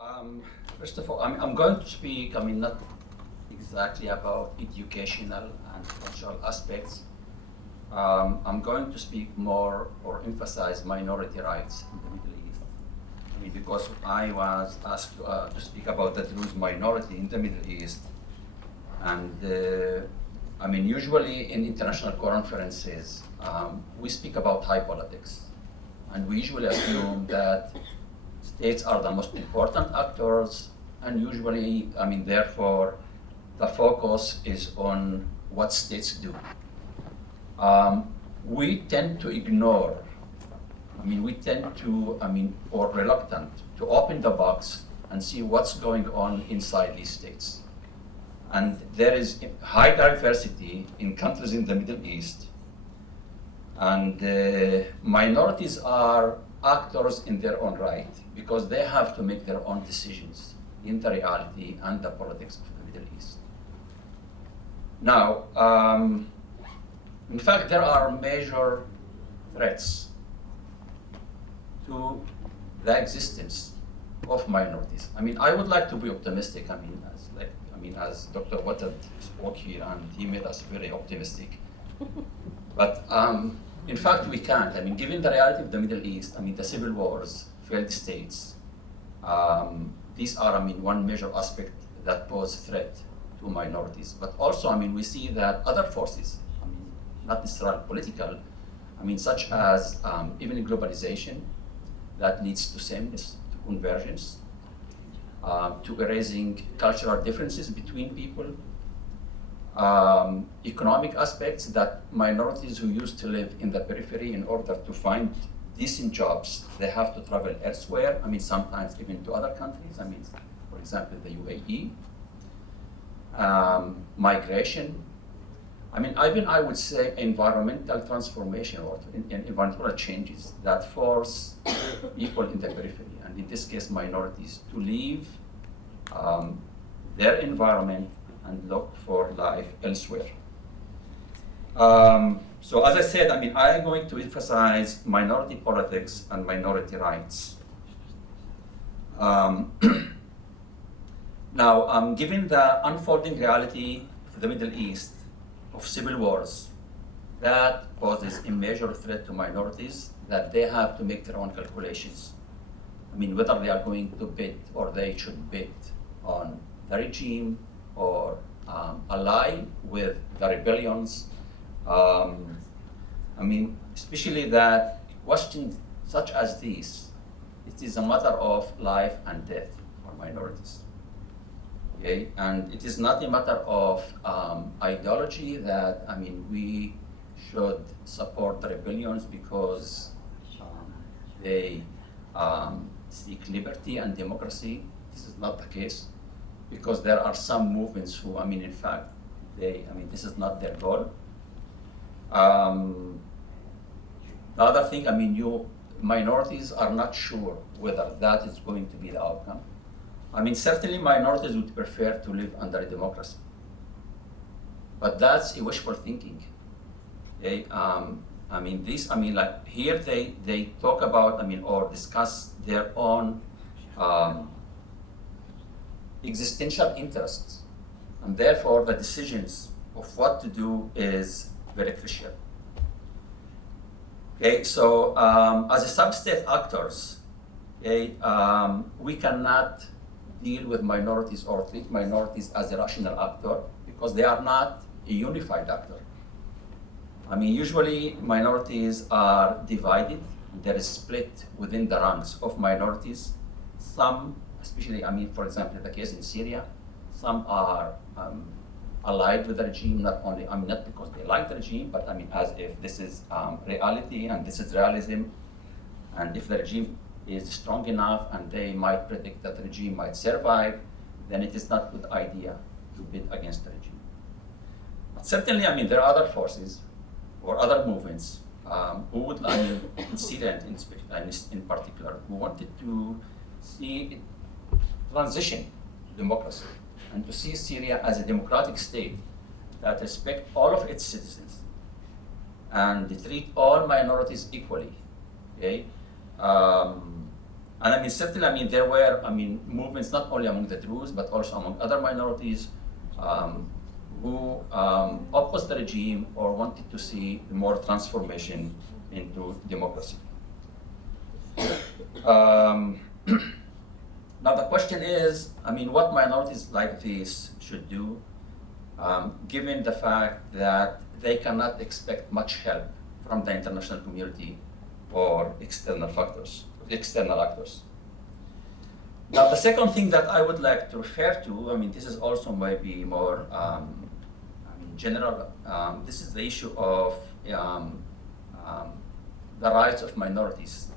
Um, First of all, I'm going to speak, not exactly about educational and cultural aspects. I'm going to speak more or emphasize minority rights in the Middle East. Because I was asked to speak about the Druze minority in the Middle East. And usually in international conferences, we speak about high politics. And we usually assume that states are the most important actors, and usually, therefore, the focus is on what states do. We tend to ignore, we tend to, or reluctant to open the box and see what's going on inside these states. And there is high diversity in countries in the Middle East, and minorities are actors in their own right because they have to make their own decisions in the reality and the politics of the Middle East. Now, in fact, there are major threats to the existence of minorities. I would like to be optimistic. As Dr. Watad spoke here, and he made us very optimistic. But in fact, we can't. Given the reality of the Middle East, the civil wars, failed states, these are, one major aspect that pose threat to minorities. But also, we see that other forces, not necessarily political, such as even globalization, that leads to sameness, to convergence, to erasing cultural differences between people, economic aspects that minorities who used to live in the periphery, in order to find decent jobs, they have to travel elsewhere, sometimes even to other countries, for example, the UAE, migration, even I would say environmental transformation or environmental changes that force people in the periphery, and in this case minorities, to leave their environment and look for life elsewhere. So as I said, I'm going to emphasize minority politics and minority rights. Now, given the unfolding reality of the Middle East, of civil wars, that poses a major threat to minorities, that they have to make their own calculations. Whether they are going to bid or they should bid on the regime or ally with the rebellions. Especially that questions such as these, it is a matter of life and death for minorities. Okay, and it is not a matter of ideology that we should support the rebellions because they seek liberty and democracy. This is not the case, because there are some movements who, in fact, this is not their goal. The other thing, minorities are not sure whether that is going to be the outcome. Certainly minorities would prefer to live under a democracy, but that's a wishful thinking. Okay? Here they talk about, or discuss their own existential interests, and therefore the decisions of what to do is very crucial. Okay, so as a sub-state actors, okay, we cannot deal with minorities or treat minorities as a rational actor because they are not a unified actor. Usually minorities are divided, there is split within the ranks of minorities. Some, especially, for example, the case in Syria, some are allied with the regime, not only, not because they like the regime, but as if this is reality and this is realism, and if the regime is strong enough and they might predict that the regime might survive, then it is not a good idea to bid against the regime. But certainly, there are other forces or other movements who would, in Syria in particular, who wanted to see transition to democracy and to see Syria as a democratic state that respects all of its citizens and treat all minorities equally. Okay? And I mean, certainly, I mean, there were, I mean, movements not only among the Druze, but also among other minorities who opposed the regime or wanted to see more transformation into democracy. Now the question is, I mean, what minorities like this should do, given the fact that they cannot expect much help from the international community or external actors. Now, the second thing that I would like to refer to, I mean, this is also maybe more general. This is the issue of the rights of minorities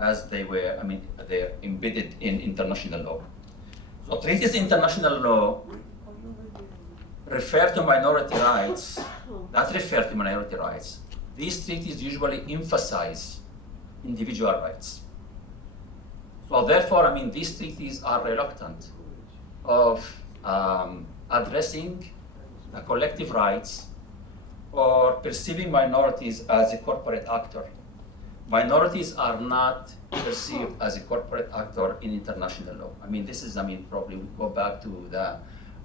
as they were, I mean, they're embedded in international law. So treaties international law refer to minority rights, that refer to minority rights. These treaties usually emphasize individual rights. So therefore, I mean, these treaties are reluctant of addressing the collective rights or perceiving minorities as a corporate actor. Minorities are not perceived as a corporate actor in international law. I mean, this is, I mean, probably we go back to the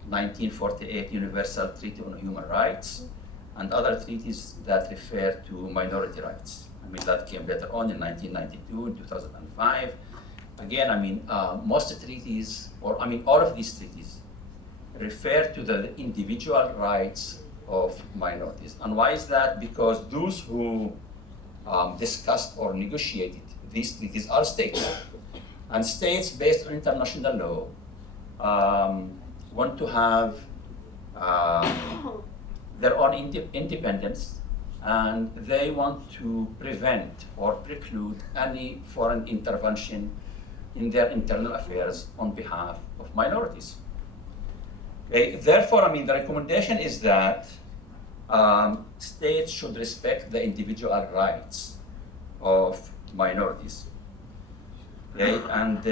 1948 Universal Treaty on Human Rights and other treaties that refer to minority rights. I mean, that came later on in 1992, in 2005. Again, I mean, most treaties, or I mean, all of these treaties refer to the individual rights of minorities. And why is that? Because those who discussed or negotiated these treaties are states. And states, based on international law, want to have their own independence, and they want to prevent or preclude any foreign intervention in their internal affairs on behalf of minorities. Okay? Therefore, I mean, the recommendation is that states should respect the individual rights of minorities. Okay? And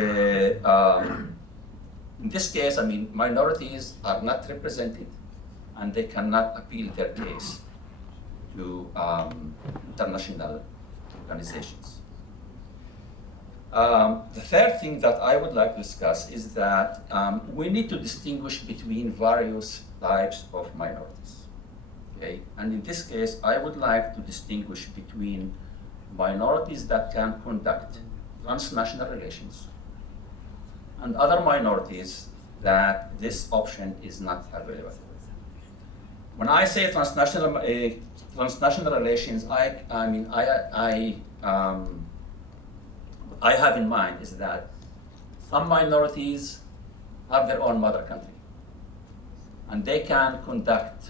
in this case, I mean, minorities are not represented and they cannot appeal their case to international organizations. The third thing that I would like to discuss is that we need to distinguish between various types of minorities. Okay? And in this case, I would like to distinguish between minorities that can conduct transnational relations and other minorities that this option is not available. When I say transnational relations, I have in mind is that some minorities have their own mother country, and they can conduct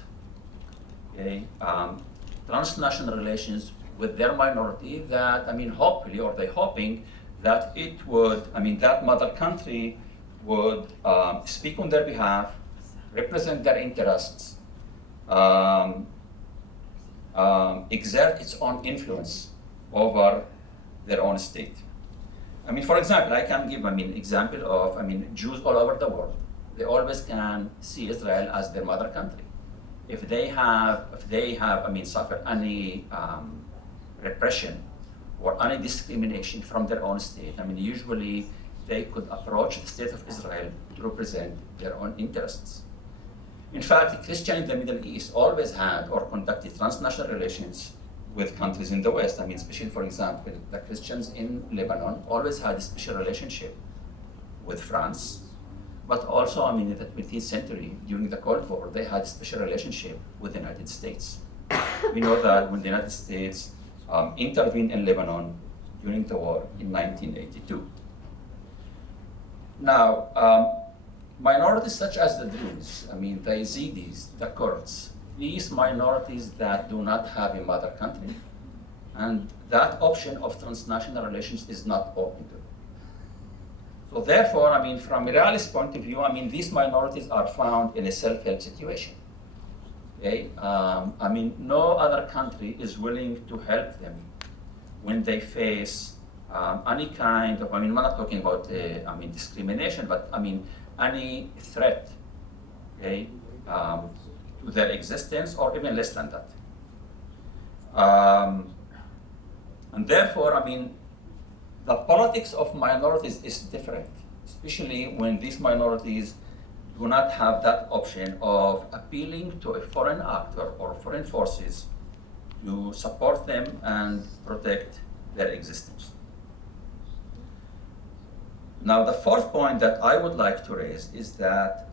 transnational relations with their minority that, I mean, hopefully, or they're hoping that it would, I mean, that mother country would speak on their behalf, represent their interests, exert its own influence over their own state. I mean, for example, I can give, I mean, example of, I mean, Jews all over the world. They always can see Israel as their mother country. If they have, I mean, suffered any repression or any discrimination from their own state, I mean, usually they could approach the state of Israel to represent their own interests. In fact, Christians in the Middle East always had or conducted transnational relations with countries in the West. I mean, especially, for example, the Christians in Lebanon always had a special relationship with France, but also, I mean, in the 20th century, during the Cold War, they had a special relationship with the United States. We know that when the United States intervened in Lebanon during the war in 1982. Now, minorities such as the Druze, I mean, the Yazidis, the Kurds, these minorities that do not have a mother country, and that option of transnational relations is not open to them. So therefore, I mean, from a realist point of view, I mean, these minorities are found in a self-help situation. Okay? I mean, no other country is willing to help them when they face any kind of, I mean, we're not talking about, I mean, discrimination, but I mean, any threat, okay, to their existence, or even less than that. And therefore, I mean, the politics of minorities is different, especially when these minorities do not have that option of appealing to a foreign actor or foreign forces to support them and protect their existence. Now, the fourth point that I would like to raise is that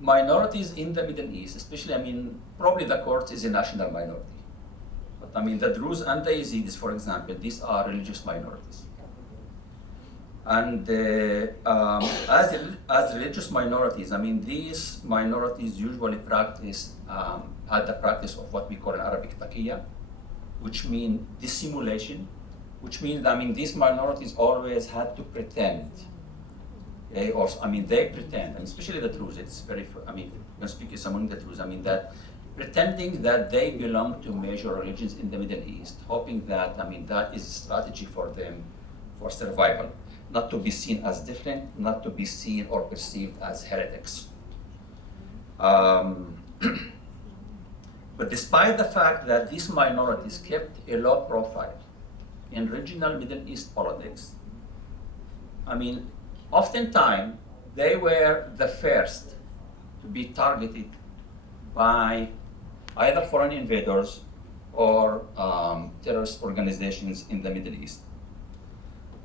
minorities in the Middle East, especially, probably the Kurds is a national minority. But the Druze and the Yazidis, for example, these are religious minorities. And as religious minorities, these minorities usually practice, had the practice of what we call in Arabic taqiyya, which means dissimulation, which means, these minorities always had to pretend. Okay? Or, they pretend, and especially the Druze, it's very, you can speak is among the Druze, that pretending that they belong to major religions in the Middle East, hoping that, that is a strategy for them for survival, not to be seen as different, not to be seen or perceived as heretics. But despite the fact that these minorities kept a low profile in regional Middle East politics, oftentimes they were the first to be targeted by either foreign invaders or terrorist organizations in the Middle East.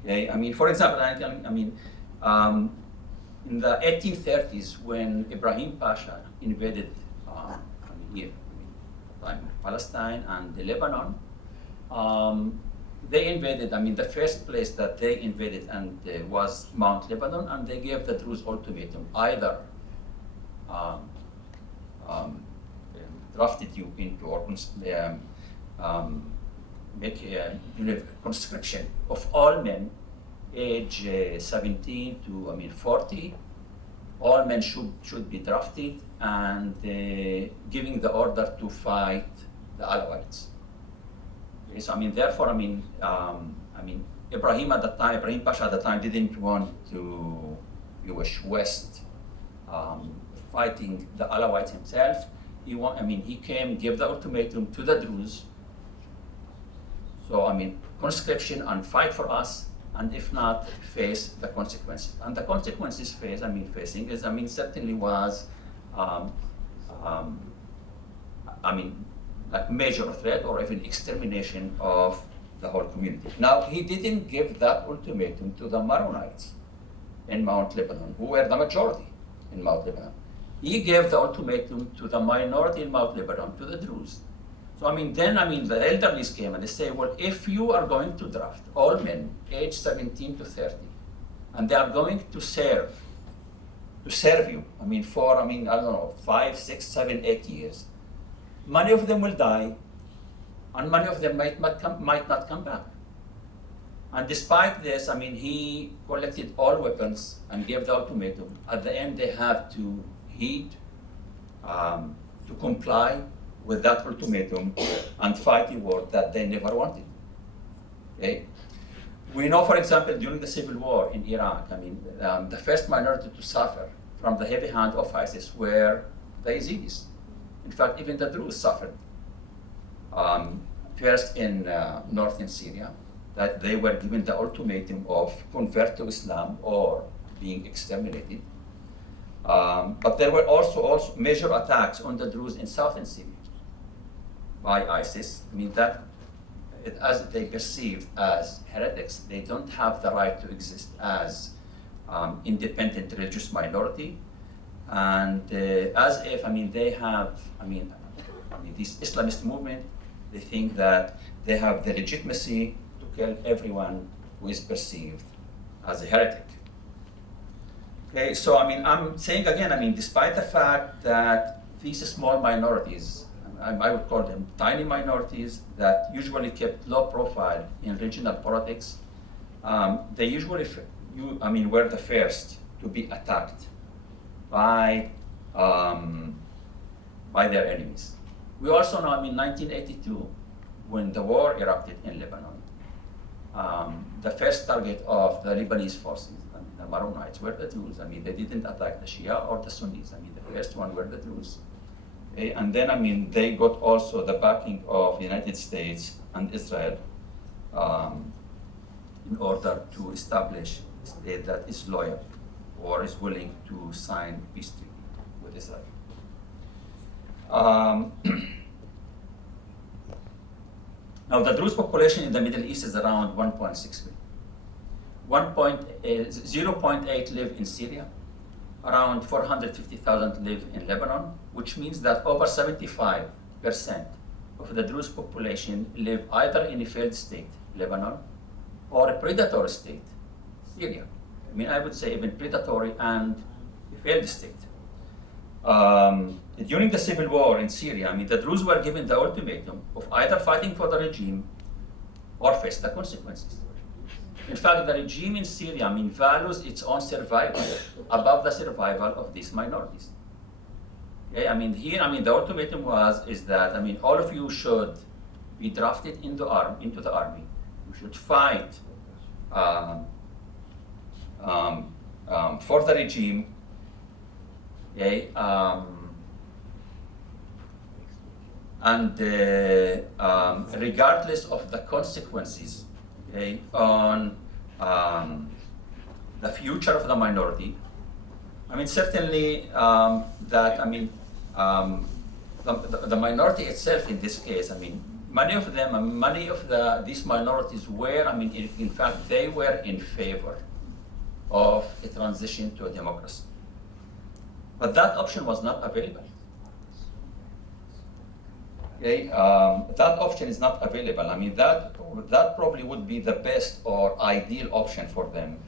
Okay, for example, in the 1830s, when Ibrahim Pasha invaded here, Palestine and Lebanon, they invaded, the first place that they invaded was Mount Lebanon, and they gave the Druze ultimatum, either drafted you into or make a conscription of all men age 17 to 40. All men should be drafted and giving the order to fight the Alawites. Okay, so therefore, Ibrahim Pasha at the time didn't want to Jewish West fighting the Alawites himself. He came, gave the ultimatum to the Druze. So, conscription and fight for us, and if not, face the consequences. And the consequences facing is, certainly was, like major threat or even extermination of the whole community. Now, he didn't give that ultimatum to the Maronites in Mount Lebanon, who were the majority in Mount Lebanon. He gave the ultimatum to the minority in Mount Lebanon, to the Druze. So then the elderlies came and they say, well, if you are going to draft all men aged 17 to 30, and they are going to serve you, for, I don't know, 5, 6, 7, 8 years, many of them will die, and many of them might not come back. And despite this, he collected all weapons and gave the ultimatum. At the end, they have to heed, to comply with that ultimatum and fight a war that they never wanted. Okay? We know, for example, during the civil war in Iraq, the first minority to suffer from the heavy hand of ISIS were the Yazidis. In fact, even the Druze suffered. First in northern Syria, that they were given the ultimatum of convert to Islam or being exterminated. But there were also major attacks on the Druze in southern Syria by ISIS. That as they perceived as heretics, they don't have the right to exist as independent religious minority, and as if they have this Islamist movement, they think that they have the legitimacy to kill everyone who is perceived as a heretic. Okay, so I'm saying again, despite the fact that these small minorities, I would call them tiny minorities that usually kept low profile in regional politics, they usually were the first to be attacked by their enemies. We also know, 1982, when the war erupted in Lebanon, the first target of the Lebanese forces, the Maronites, were the Druze. They didn't attack the Shia or the Sunnis. The first one were the Druze. Okay? And then, they got also the backing of the United States and Israel to establish a state that is loyal or is willing to sign peace treaty with Israel. Now, the Druze population in the Middle East is around 1.6 million. 0.8 live in Syria, around 450,000 live in Lebanon, which means that over 75% of the Druze population live either in a failed state, Lebanon, or a predatory state, Syria. I mean, I would say even predatory and a failed state. During the civil war in Syria, I mean, the Druze were given the ultimatum of either fighting for the regime or face the consequences. In fact, the regime in Syria, I mean, values its own survival above the survival of these minorities. Okay, I mean, here, I mean, the ultimatum is that, I mean, all of you should be drafted into the army. You should fight for the regime. Okay, and regardless of the consequences, okay, on the future of the minority. I mean, certainly that, I mean, the minority itself in this case, I mean, many of these minorities were, I mean, in fact, they were in favor of a transition to a democracy. But that option was not available. Okay, that option is not available. I mean, that probably would be the best or ideal option for them.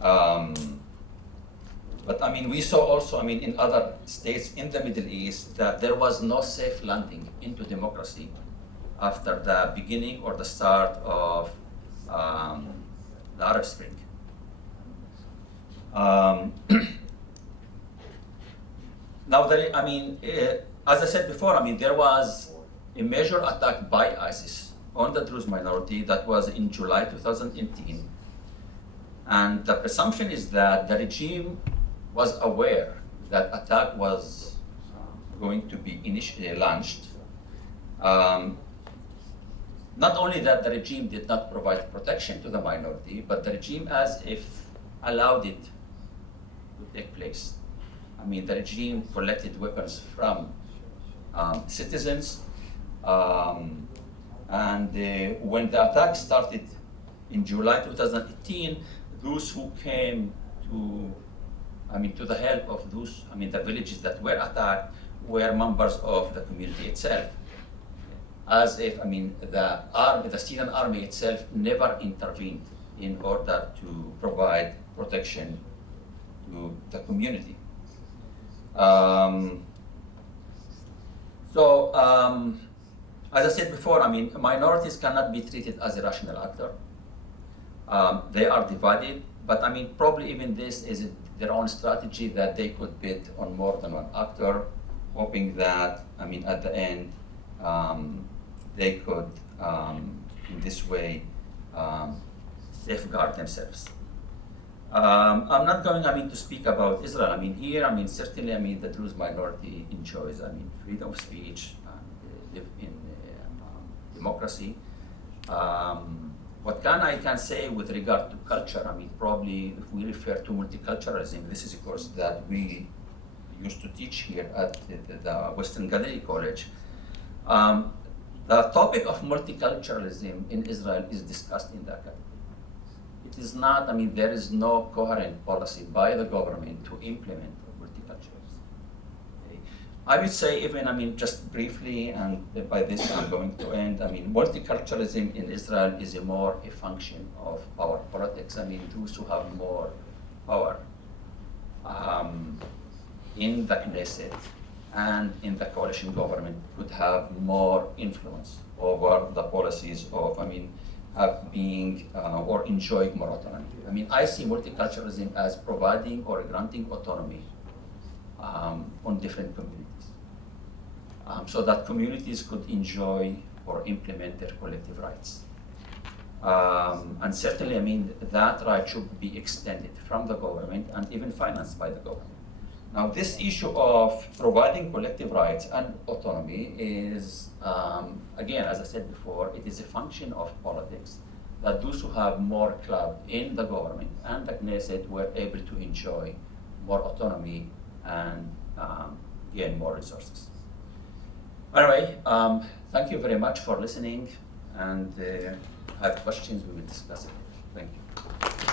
But I mean, we saw also, I mean, in other states in the Middle East that there was no safe landing into democracy after the beginning or the start of the Arab Spring. Now, I mean, as I said before, I mean, there was a major attack by ISIS on the Druze minority that was in July 2018. And the presumption is that the regime was aware that attack was going to be initially launched. Not only that the regime did not provide protection to the minority, but the regime as if allowed it to take place. I mean, the regime collected weapons from citizens, and when the attack started in July 2018, those who came to the help of those, I mean, the villages that were attacked were members of the community itself. As if, I mean, the Syrian army itself never intervened in order to provide protection to the community. As I said before, I mean, minorities cannot be treated as a rational actor. They are divided, but I mean, probably even this is their own strategy that they could bid on more than one actor, hoping that, I mean, at the end, they could, in this way, safeguard themselves. I'm not going, I mean, to speak about Israel. I mean, here, I mean, certainly, I mean, the Druze minority enjoys, I mean, freedom of speech, and live in democracy. What I can say with regard to culture, I mean, probably if we refer to multiculturalism, this is a course that we used to teach here at the Western Galilee College. The topic of multiculturalism in Israel is discussed in the academy. It is not, I mean, there is no coherent policy by the government to implement multiculturalism. Okay. I would say even, I mean, just briefly, and by this I'm going to end, I mean, multiculturalism in Israel is more a function of power politics. I mean, those who have more power in the Knesset and in the coalition government could have more influence over the policies of, I mean, being or enjoying more autonomy. I mean, I see multiculturalism as providing or granting autonomy on different communities, so that communities could enjoy or implement their collective rights. And certainly, I mean, that right should be extended from the government and even financed by the government. Now, this issue of providing collective rights and autonomy is, again, as I said before, it is a function of politics that those who have more clout in the government and the Knesset were able to enjoy more autonomy and gain more resources. Anyway, thank you very much for listening, and have questions, we will discuss it. Thank you.